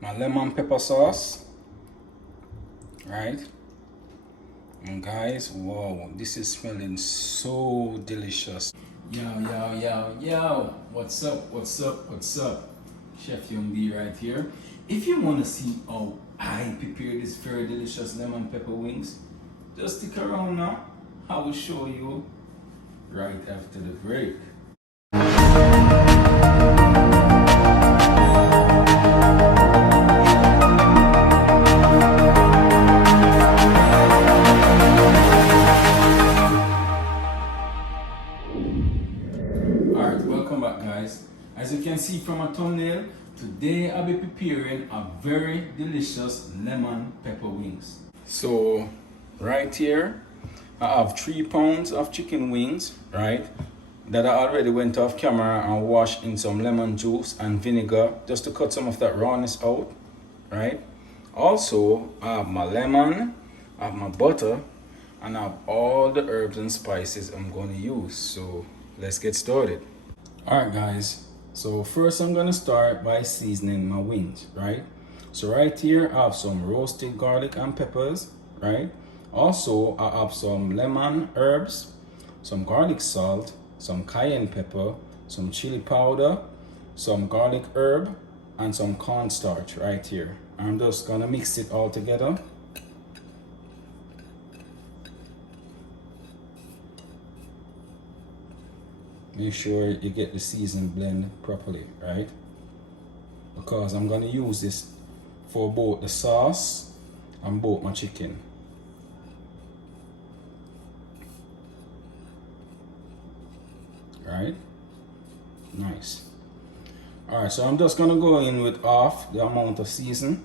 my lemon pepper sauce, right? And guys, wow, this is smelling so delicious. Yo, what's up? Chef Young D right here. If you want to see how I prepare this very delicious lemon pepper wings, just stick around now. I will show you right after the break. Alright, welcome back guys. As you can see from my thumbnail, today I'll be preparing a very delicious lemon pepper wings. So right here I have 3 pounds of chicken wings, right, that I already went off camera and washed in some lemon juice and vinegar just to cut some of that rawness out, right? Also I have my lemon, I have my butter, and I have all the herbs and spices I'm going to use. So let's get started. Alright guys, so first I'm going to start by seasoning my wings, right? So right here I have some roasted garlic and peppers, right? Also I have some lemon herbs, some garlic salt, some cayenne pepper, some chili powder, some garlic herb, and some cornstarch right here. I'm just going to mix it all together. Make sure you get the season blend properly, right? Because I'm going to use this for both the sauce and both my chicken. Right? Nice. Alright, so I'm just going to go in with half the amount of season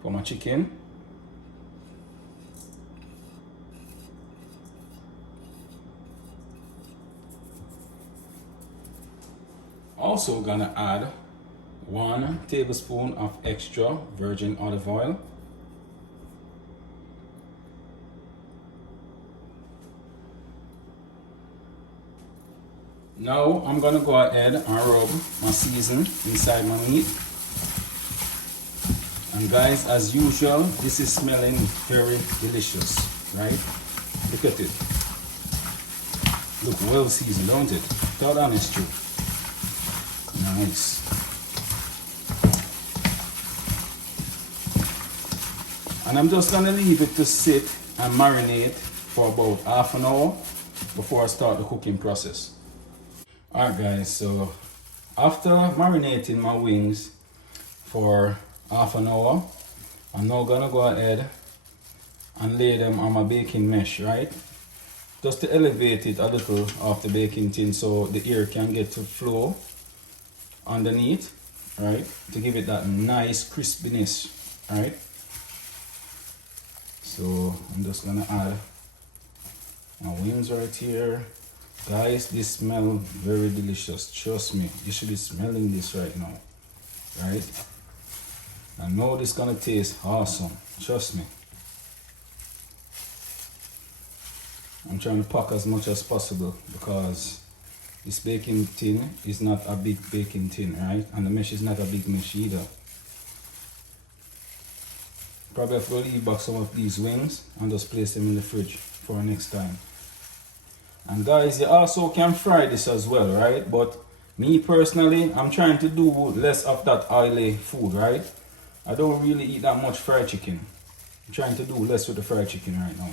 for my chicken. Also gonna add 1 tablespoon of extra virgin olive oil. Now I'm gonna go ahead and rub my season inside my meat. And guys, as usual, this is smelling very delicious, right? Look at it. Look, well seasoned, don't it? Tell honest truth. Nice. And I'm just gonna leave it to sit and marinate for about half an hour before I start the cooking process. Alright guys, so after marinating my wings for half an hour, I'm now gonna go ahead and lay them on my baking mesh, right? Just to elevate it a little off the baking tin so the air can get to flow underneath, right, to give it that nice crispiness, right? So I'm just gonna add my wings right here. Guys, this smells very delicious, trust me. You should be smelling this right now, right? I know this is gonna taste awesome, trust me. I'm trying to pack as much as possible because this baking tin is not a big baking tin, right? And the mesh is not a big mesh either. Probably have to leave back some of these wings and just place them in the fridge for next time. And guys, you also can fry this as well, right? But me personally, I'm trying to do less of that oily food, right? I don't really eat that much fried chicken. I'm trying to do less with the fried chicken right now.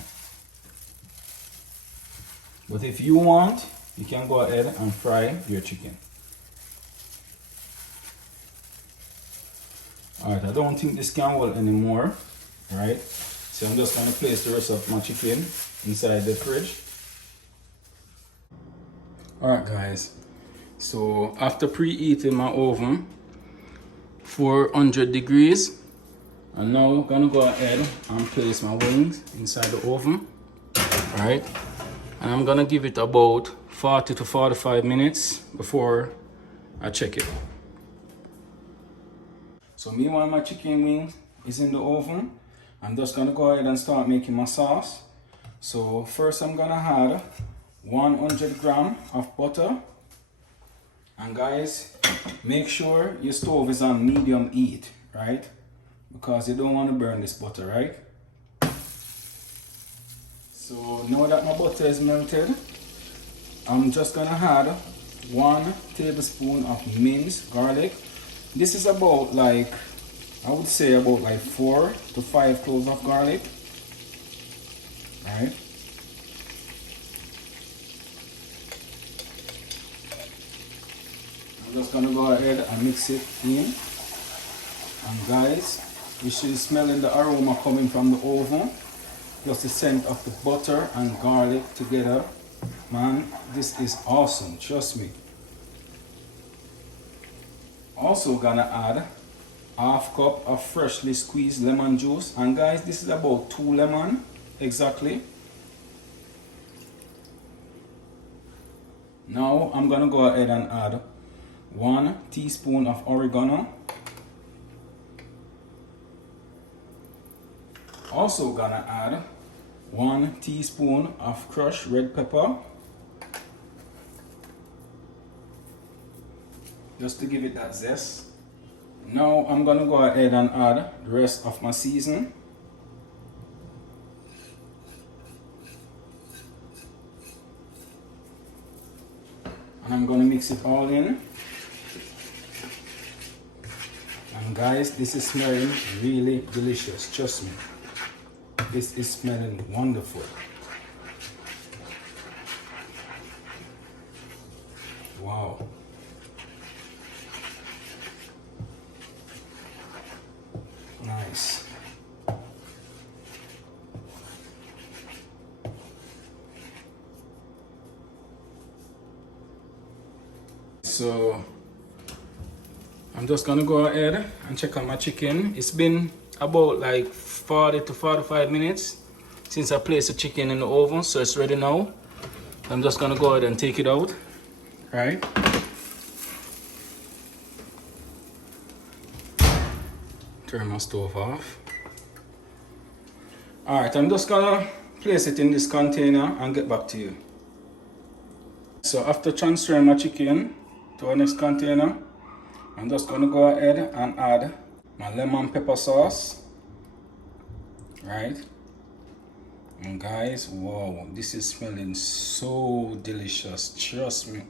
But if you want, you can go ahead and fry your chicken. Alright, I don't think this can hold anymore, right? So I'm just going to place the rest of my chicken inside the fridge. Alright guys, so after preheating my oven 400 degrees, I'm now going to go ahead and place my wings inside the oven, right? And I'm going to give it about 40 to 45 minutes before I check it. So meanwhile my chicken wings is in the oven, I'm just going to go ahead and start making my sauce. So first I'm going to add 100 grams of butter. And guys, make sure your stove is on medium heat, right? Because you don't want to burn this butter, right? So now that my butter is melted, I'm just gonna add 1 tablespoon of minced garlic. This is about like, I would say about like 4 to 5 cloves of garlic, right? I'm just gonna go ahead and mix it in. And guys, you should be smelling the aroma coming from the oven, plus the scent of the butter and garlic together. Man, this is awesome, trust me. Also gonna add half cup of freshly squeezed lemon juice. And guys, this is about 2 lemons exactly. Now I'm gonna go ahead and add 1 teaspoon of oregano. Also gonna add 1 teaspoon of crushed red pepper, just to give it that zest. Now I'm gonna go ahead and add the rest of my season. And I'm gonna mix it all in. And guys, this is smelling really delicious, trust me. This is smelling wonderful. Wow. Nice. So I'm just gonna go ahead and check on my chicken. It's been about like 40 to 45 minutes since I placed the chicken in the oven, so it's ready now. I'm just gonna go ahead and take it out, right? Turn my stove off. Alright, I'm just gonna place it in this container and get back to you. So after transferring my chicken to our next container, I'm just gonna go ahead and add my lemon pepper sauce, right? And guys, wow, this is smelling so delicious, trust me.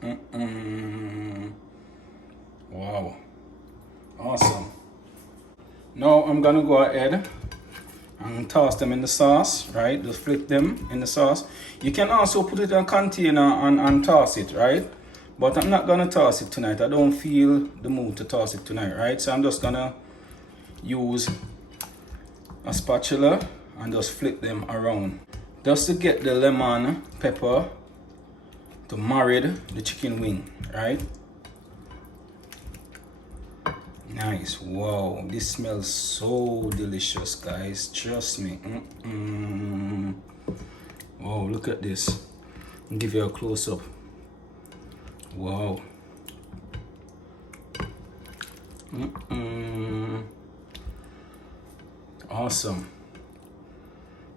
Wow, awesome. Now I'm gonna go ahead and toss them in the sauce, right? Just flip them in the sauce. You can also put it in a container and toss it, right? But I'm not gonna toss it tonight. I don't feel the mood to toss it tonight, right? So I'm just gonna use a spatula and just flip them around, just to get the lemon pepper to marry the chicken wing, right? Nice. Wow, this smells so delicious, guys, trust me. Wow, look at this. I'll give you a close-up. Wow. Awesome.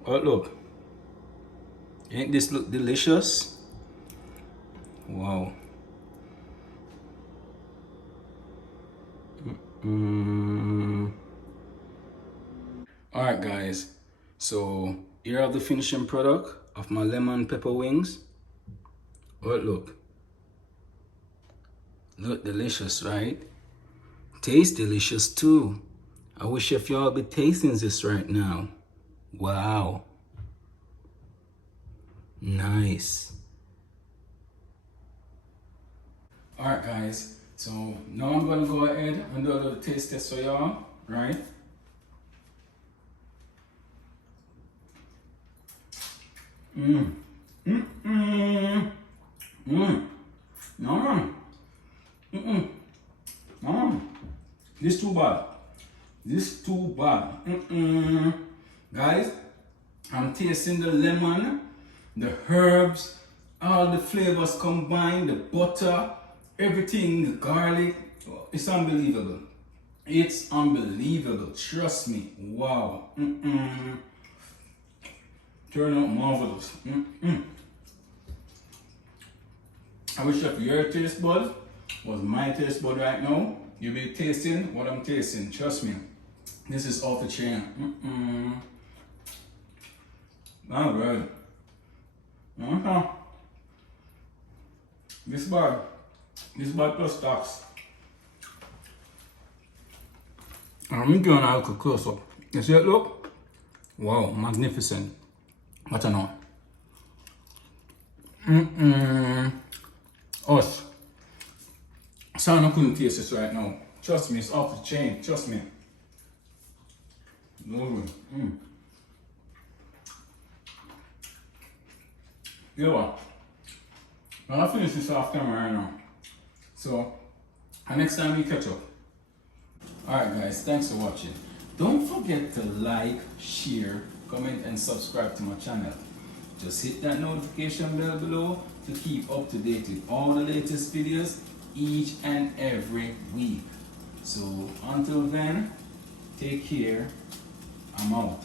Oh, look. Ain't this look delicious? Wow. Alright guys, so here are the finishing product of my lemon pepper wings. Oh, look delicious, right? Taste delicious too. I wish if y'all be tasting this right now. Wow, nice. Alright guys, so now I'm gonna go ahead and do a little taste test for y'all, right? No. This too bad. This too bad. Guys, I'm tasting the lemon, the herbs, all the flavors combined, the butter, everything, the garlic. It's unbelievable. It's unbelievable. Trust me. Wow. Turn out marvelous. I wish if your taste bud was my taste bud right now, you'll be tasting what I'm tasting. Trust me. This is off the chain. Not good. This bad plus tax. I'm going to look close up. You see it look? Wow, magnificent. What a know. Us. So I couldn't taste this right now. Trust me, it's off the chain. Trust me. Lovely. You know what? I'll finish this off camera right now. So, next time we catch up. Alright guys, thanks for watching. Don't forget to like, share, comment and subscribe to my channel. Just hit that notification bell below to keep up to date with all the latest videos each and every week. So until then, take care. I'm out.